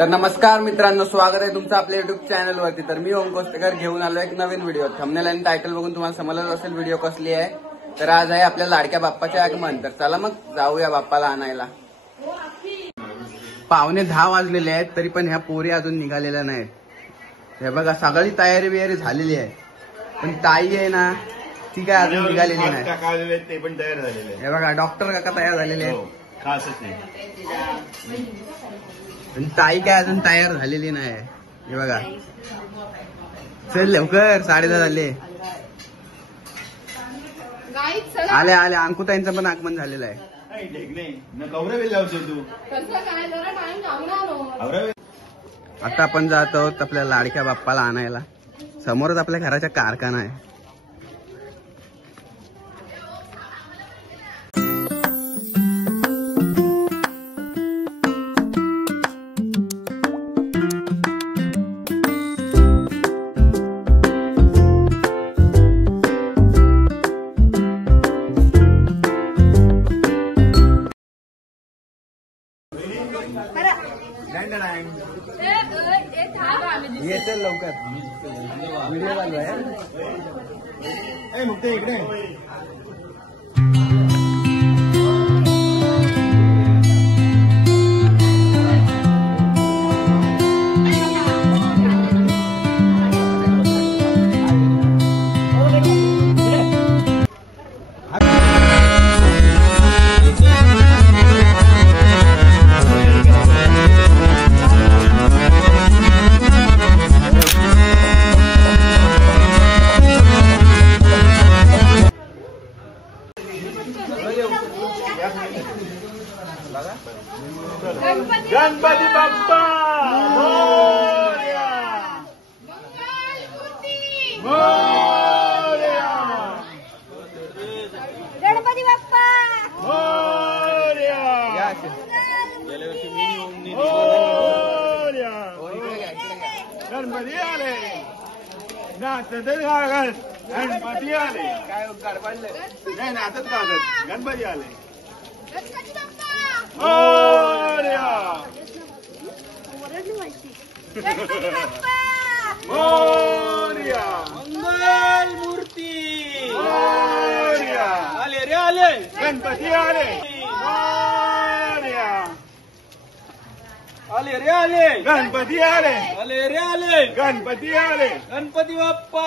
तर नमस्कार मित्रांनो, स्वागत आहे तुमचं आपल्या युट्यूब चॅनलवरती। तर मी ओम कोस्तेकर घेऊन आलो एक नवीन व्हिडिओ। थंबनेल आणि टायटल बघून तुम्हाला समजलंच असेल व्हिडिओ कसली आहे। तर आज आहे आपल्या लाडक्या बाप्पाचे आगमन। तर चला मग जाऊया बाप्पाला आणायला। 9:45 वाजलेले आहेत, तरी पण ह्या पोरी अजून निघालेल्या नाहीत। हे बघा, सगळी तयारी बियारी झालेली आहे, पण ताई आहे ना ती काय अजून निघालेली नाही। ते पण तयार झालेले। हे बघा, डॉक्टर काका तयार झालेले आहेत, खासच नाही। ताई काय अजून तयार झालेली नाही। हे बघा, चल लवकर, 10:30 झाले। आले आले, अंकुताईंचं पण आगमन झालेलं आहे। आता आपण जात आहोत आपल्या लाडक्या बाप्पाला आणायला। समोरच आपल्या घराच्या कारखाना आहे। ये चल लवकर, व्हिडिओ चालू आहे। मुक्ते इकडे गणपती बाप्पा मोरया, मोरया, गणपती बाप्पा मोरया, मोरया। गणपती आले, नाचत कागद, गणपती आले। काय गडबडले नाही, नाचत कागद, गणपती आले। गणपती बाप्पा मोरया, गणपती बाप्पा मोरया, मंगल मूर्ती मोरया, आले रे आले, गणपती आले। मोरया, आले रे आले, गणपती आले, आले रे आले, गणपती आले। गणपती बाप्पा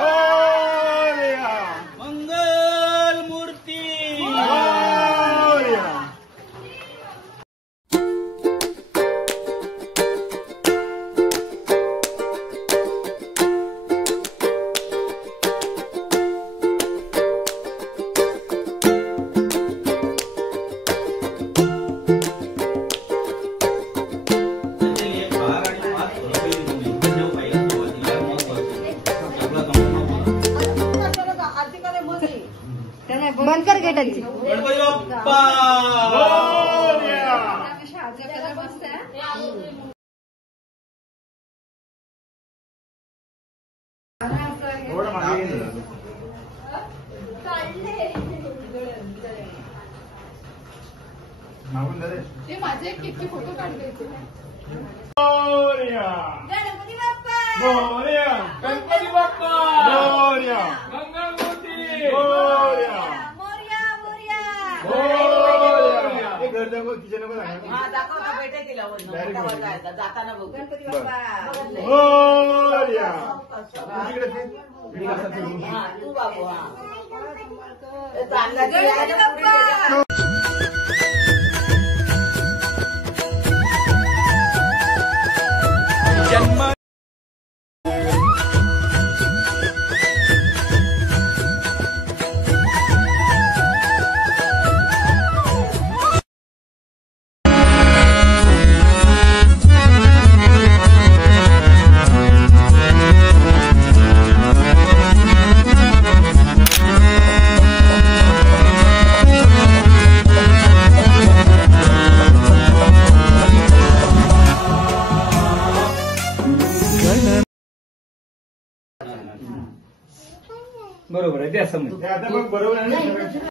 मोरया, मंगल मूर्ती मोरया। बंद कर गेटांची। गणपती बाप्पा मोरया, थोडं मागे घे. मागून जा रे. ते माझे किती फोटो काढते। मोरया, गणपती बाप्पा मोरया, गणपती बाप्पा मोरया, मंगल मूर्ती मोरया, मोरया मोरया मोरया। हे घर जाऊ तिच्या नको सांगा. जाताना बघू गणपती बाप्पा मोरया. तिकडे ते. तू बाबू गणपती बाप्पा जन्म बरोबर आहे, द्या समज. ते आता बघ बरोबर आहे ना.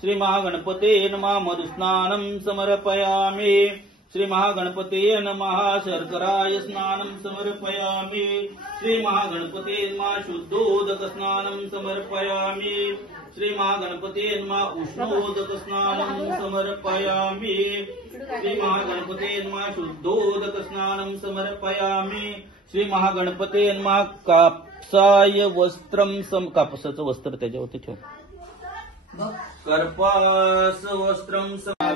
श्री महागणपते नमः मधुस्नानं समर्पयामि। श्री महागणपते नमः शर्कराय स्नानं समर्पयामि श्री महागणपते नमः शुद्धोदक स्नानं समर्पयामि श्री महागणपते नमः उष्णोदक स्नानं समर्पयामि श्री महागणपते नमः शुद्धोदक स्नानं समर्पयामि श्री महागणपते नमः कापसाय वस्त्रं कापसाचं वस्त्र त्याच्यावरती ठेव कर्पास वस्त्रं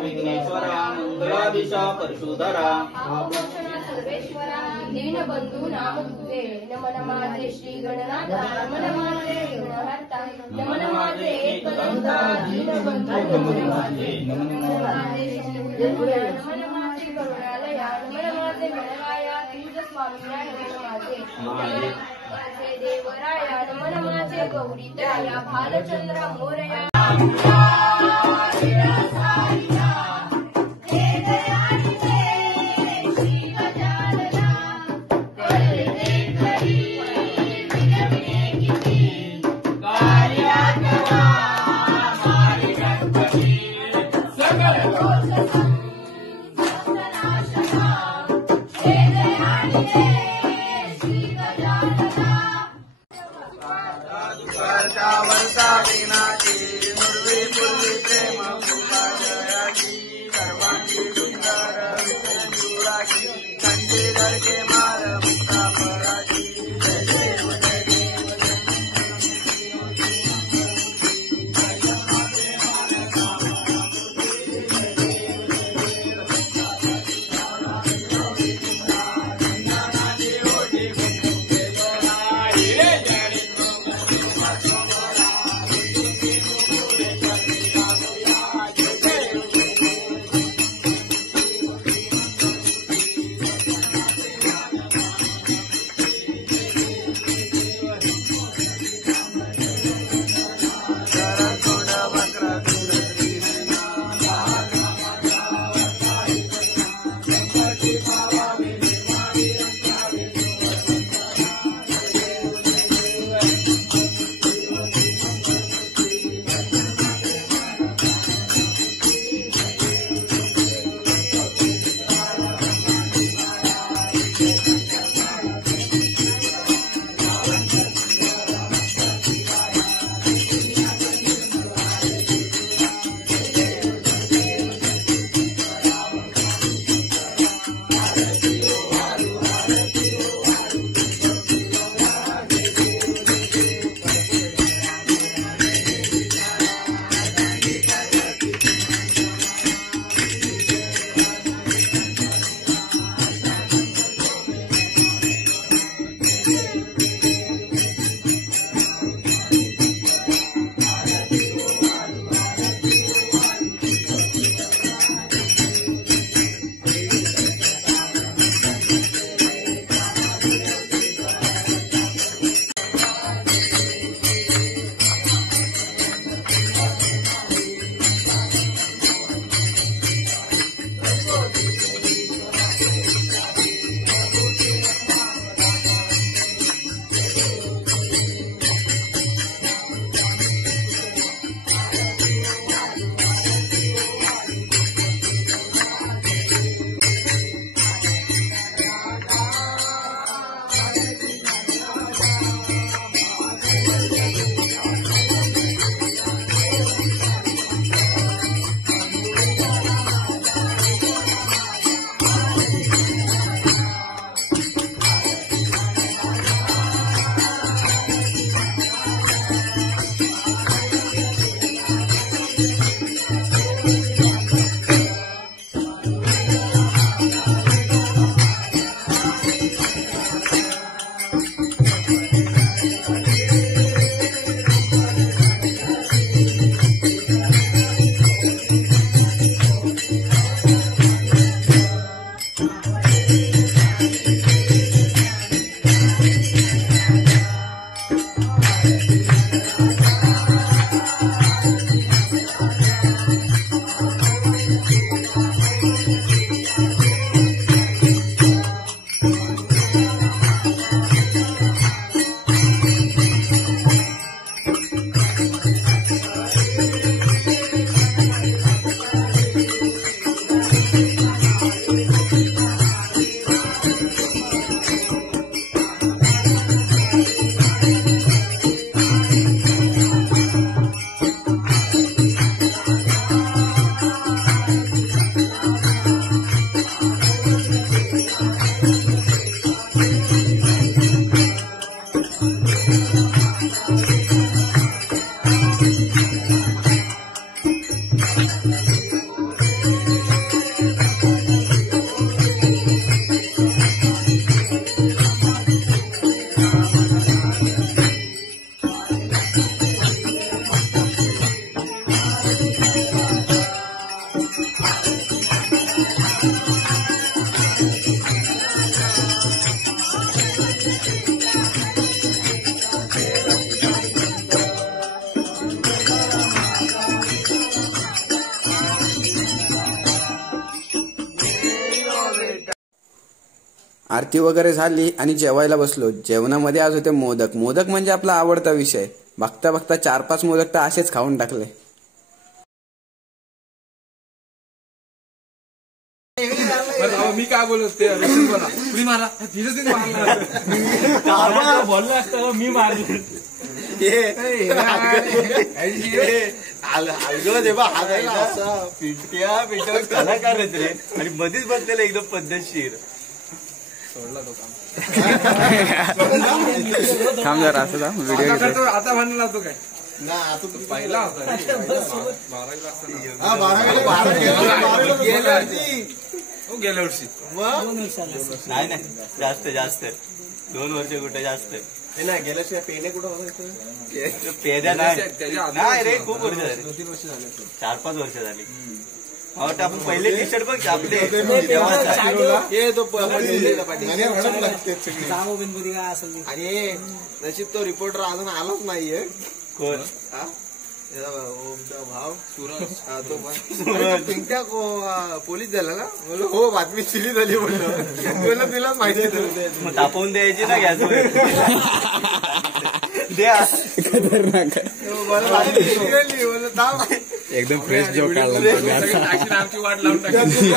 विघ्नेश्वरा मंगलादिशा परशुधरा सर्वेश्वरा दीनबंधू नाम तुझे नमन माझे श्री गणनाथा नमन माझे विघ्नहर्ता नमन माझे एकदंता दीनबंधू नमन माझे नमन माझे करुणालया नमन माझे गणराया तुझ स्वामीया नमन माझे देवराया नमन माझे गौरीतया भालचंद्र मोरया आरती वगैरे झाली आणि जेवायला बसलो. जेवणामध्ये आज होते मोदक. मोदक म्हणजे आपला आवडता विषय. बघता बघता 4-5 मोदक तर असेच खाऊन टाकले. मी काय बोलत ते बोला तुम्ही मारा तिथेच बोललो असतं मी मारलो. पिंट्यावर कलाकार आहेत रे आणि मध्येच बसलेलं एकदम पद्धतशीर. थांब जरा असं व्हिडिओ घेतो. आता म्हणला तो काय ना आता पहिला होता गेल्या वर्षी नाही नाही जास्त 2 वर्ष कुठे जास्त नाही. गेल्याशिवाय पेढे कुठं होतं पेढ्या नाही रे. खूप वर्ष झाली 4-5 वर्ष झाली. आपण पहिले टी शर्ट बघ आपले आणि नशीब तो रिपोर्टर अजून आलाच नाहीये. कोण भाव सूरज पिंट्या पोलीस झाला ना. बोल हो बातमी चिली झाली बोललो तुला माहिती मग तापवून द्यायची ना गॅसवर. एकदम फ्रेश जोक काढला. आमची वाट लावून टाकली.